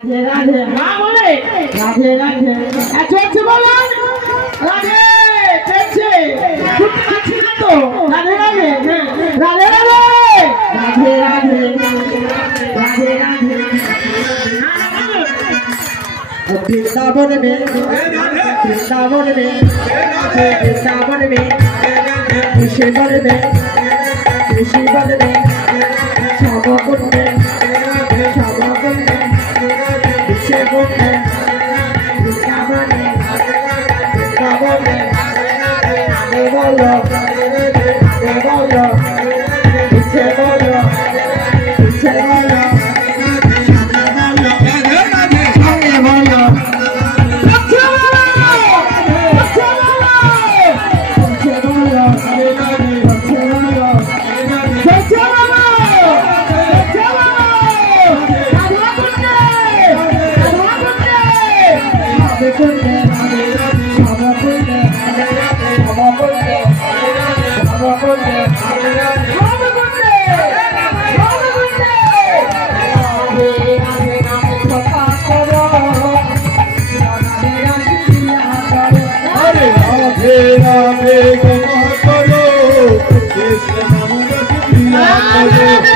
রাধে মা বলে রাধে রাধে এত আছে বলেন রাধে দেখছে শুনতে পাচ্ছি না তো রাধে রাধে রাধে রাধে রাধে রাধে রাধে রাধে वृंदावन में वृंदावन में वृंदावन में कृष्णवन में कृष्णवन में श्यामकुंड में श्यामकुंड में कृष्णकुंड में वृंदावन में वृंदावन में आगे बोलो आगे बोलो पीछे बोलो पीछे बोलो Krishna